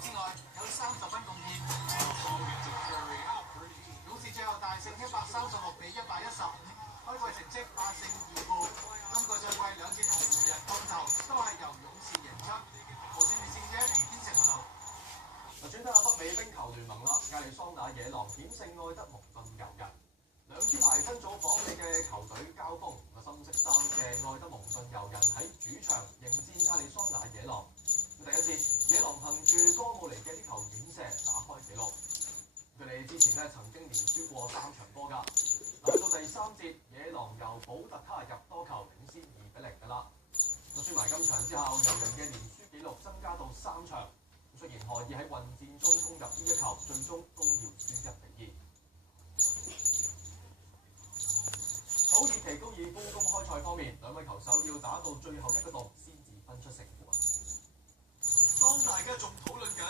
之外，有30分貢獻。勇士最後大勝136-115，開季成績8勝2負。今個賽季2次同湖人碰頭都係由勇士贏出。無線電視記者吳天成報道。轉睇下北美冰球聯盟啦，亞利桑那野狼險勝愛德蒙頓遊人。兩支排分組榜尾嘅球隊交鋒，深色衫嘅愛德蒙頓遊人喺主場迎戰亞利桑那野狼。第一節，野狼憑住哥姆尼嘅呢球遠射打開紀錄。佢哋之前曾經連輸過3場波㗎。嚟到第3節，野狼由保特卡入多球領先2-0㗎啦。輸埋今場之後，遊人嘅連輸紀錄增加到3場。雖然何以喺混戰中攻入呢一球，最終都要輸1-2。土耳其高爾夫公開賽方面，兩位球手要打到最後一個洞先至分出勝負。當大家仲討論緊